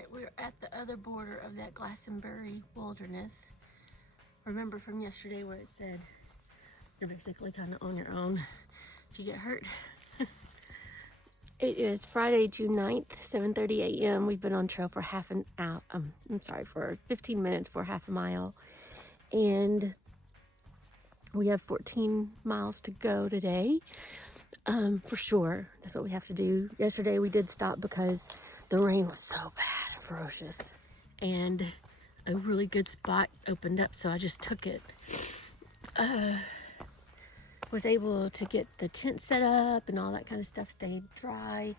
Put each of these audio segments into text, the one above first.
right, we're at the other border of that Glastonbury wilderness. Remember from yesterday where it said you're basically kind of on your own if you get hurt. It is Friday, June 9th, 7:30 a.m. We've been on trail for for 15 minutes for half a mile. And we have 14 miles to go today. For sure. That's what we have to do. Yesterday we did stop because the rain was so bad and ferocious. And a really good spot opened up, so I just took it. Was able to get the tent set up and all that kind of stuff, stayed dry.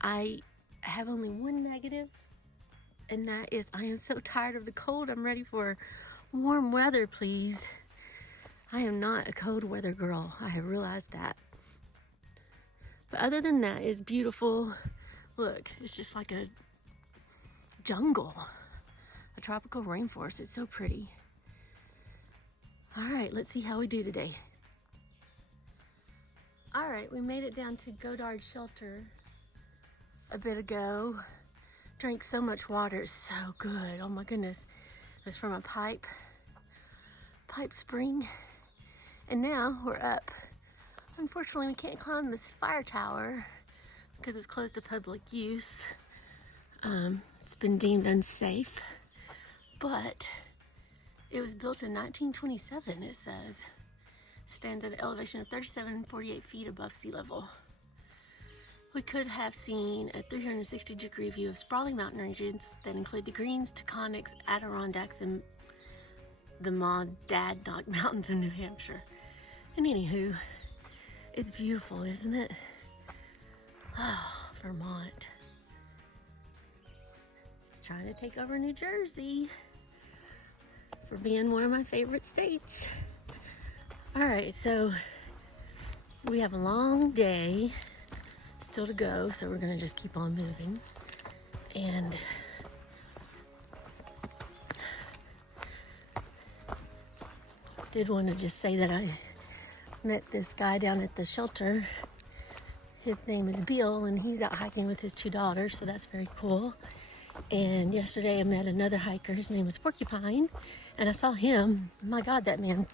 I have only one negative, and that is I am so tired of the cold. I'm ready for warm weather, please. I am not a cold weather girl. I have realized that. But other than that, it's beautiful. Look, it's just like a jungle, a tropical rainforest. It's so pretty. All right, let's see how we do today. All right, we made it down to Godard Shelter a bit ago. Drank so much water, it's so good. Oh my goodness. It was from a pipe spring. And now we're up. Unfortunately, we can't climb this fire tower because it's closed to public use. It's been deemed unsafe, but it was built in 1927, it says. Stands at an elevation of 37.48 feet above sea level. We could have seen a 360-degree view of sprawling mountain ranges that include the Greens, Taconics, Adirondacks, and the Monadnock Mountains of New Hampshire. And anywho, it's beautiful, isn't it? Oh, Vermont. It's trying to take over New Jersey for being one of my favorite states. All right, so we have a long day still to go, so we're gonna just keep on moving. And did want to just say that I met this guy down at the shelter. His name is Bill, and he's out hiking with his two daughters, so that's very cool. And yesterday I met another hiker. His name is Porcupine, and I saw him. My God, that man.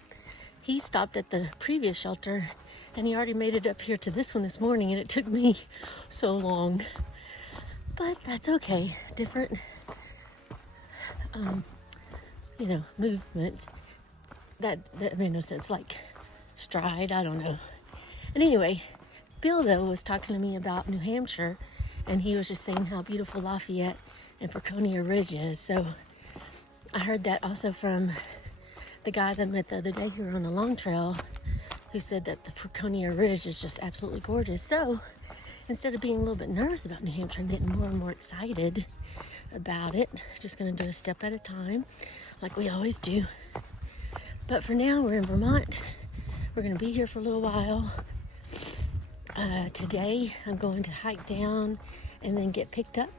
He stopped at the previous shelter and he already made it up here to this one this morning, and it took me so long. But that's okay. Different, movement. That made no sense. Like stride, I don't know. And anyway, Bill though was talking to me about New Hampshire, and he was just saying how beautiful Lafayette and Franconia Ridge is. So I heard that also from the guys I met the other day who were on the long trail, who said that the Franconia Ridge is just absolutely gorgeous. So instead of being a little bit nervous about New Hampshire, I'm getting more and more excited about it. Just gonna do a step at a time, like we always do. But for now, we're in Vermont. We're gonna be here for a little while. Today, I'm going to hike down and then get picked up.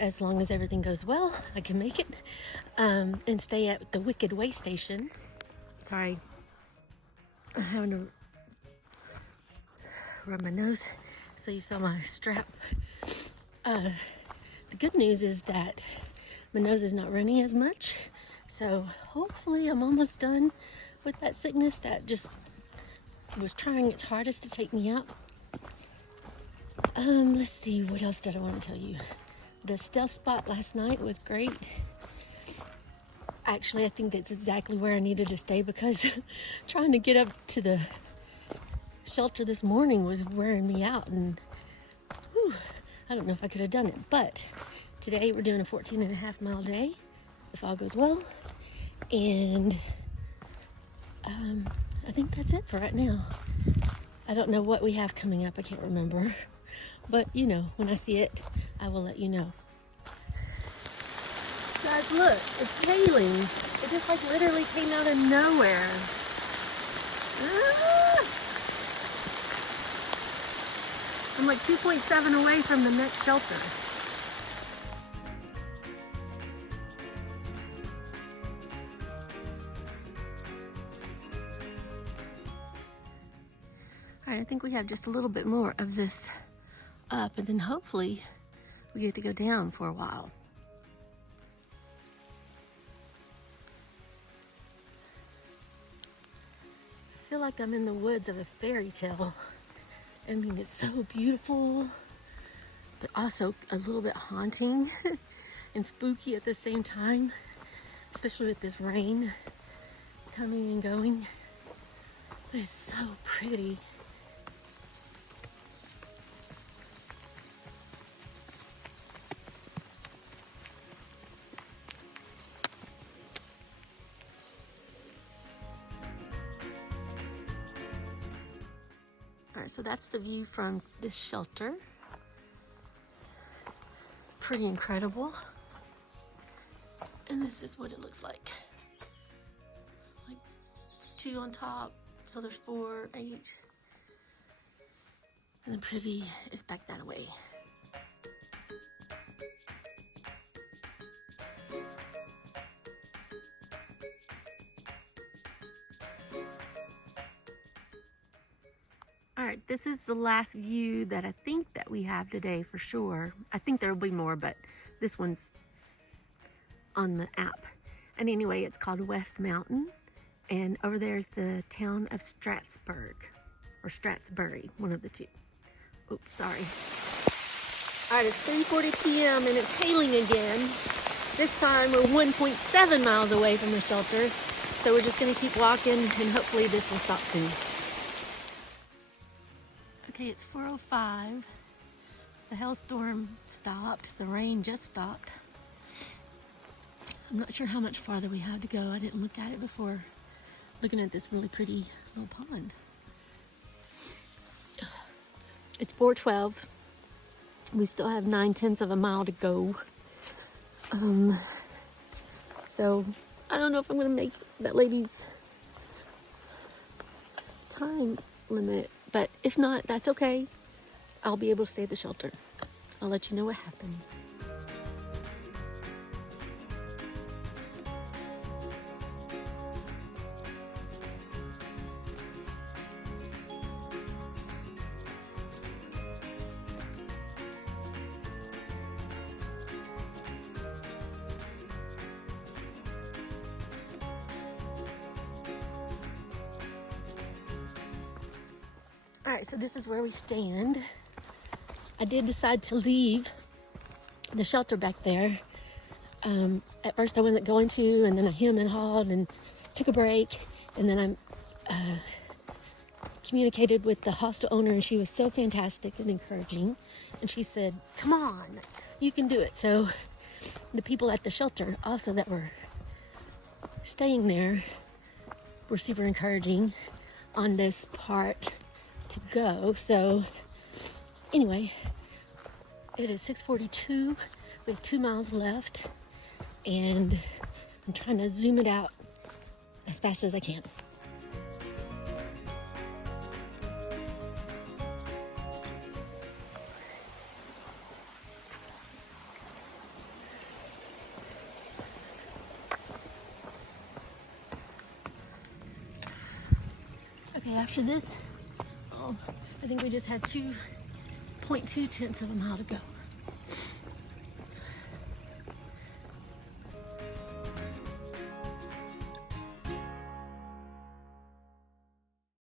As long as everything goes well, I can make it. And stay at the Wicked Way Station. Sorry, I'm having to rub my nose, so you saw my strap. The good news is that my nose is not running as much, so hopefully I'm almost done with that sickness that just was trying its hardest to take me out. Let's see, what else did I want to tell you? The stealth spot last night was great. Actually, I think that's exactly where I needed to stay, because trying to get up to the shelter this morning was wearing me out, and I don't know if I could have done it. But today we're doing a 14.5 mile day, if all goes well. And I think that's it for right now. I don't know what we have coming up. I can't remember. But, when I see it, I will let you know. Guys, look, it's hailing. It just literally came out of nowhere. Ah! I'm 2.7 away from the next shelter. All right, I think we have just a little bit more of this up, and then hopefully we get to go down for a while. I feel like I'm in the woods of a fairy tale. I mean, it's so beautiful, but also a little bit haunting and spooky at the same time, especially with this rain coming and going. But it's so pretty. All right, so that's the view from this shelter. Pretty incredible. And this is what it looks like. Like 2 on top, so there's 4, 8. And the privy is back that way. All right, this is the last view that I think that we have today for sure. I think there will be more, but this one's on the app. And anyway, it's called West Mountain. And over there is the town of Strattsburg, or Strattsbury, one of the two. Oops, sorry. All right, it's 3:40 p.m. and it's hailing again. This time we're 1.7 miles away from the shelter. So we're just gonna keep walking and hopefully this will stop soon. Okay, it's 4:05. The hailstorm stopped. The rain just stopped. I'm not sure how much farther we have to go. I didn't look at it before looking at this really pretty little pond. It's 4:12. We still have 9/10 of a mile to go. So I don't know if I'm gonna make that lady's time limit. But if not, that's okay. I'll be able to stay at the shelter. I'll let you know what happens. All right, so this is where we stand. I did decide to leave the shelter back there. At first I wasn't going to, and then I hemmed and hawed and took a break. And then I communicated with the hostel owner, and she was so fantastic and encouraging. And she said, come on, you can do it. So the people at the shelter also that were staying there were super encouraging on this part to go. So anyway, it is 6:42. We have 2 miles left, and I'm trying to zoom it out as fast as I can. Okay, after this, I think we just have 2.2 tenths of a mile to go.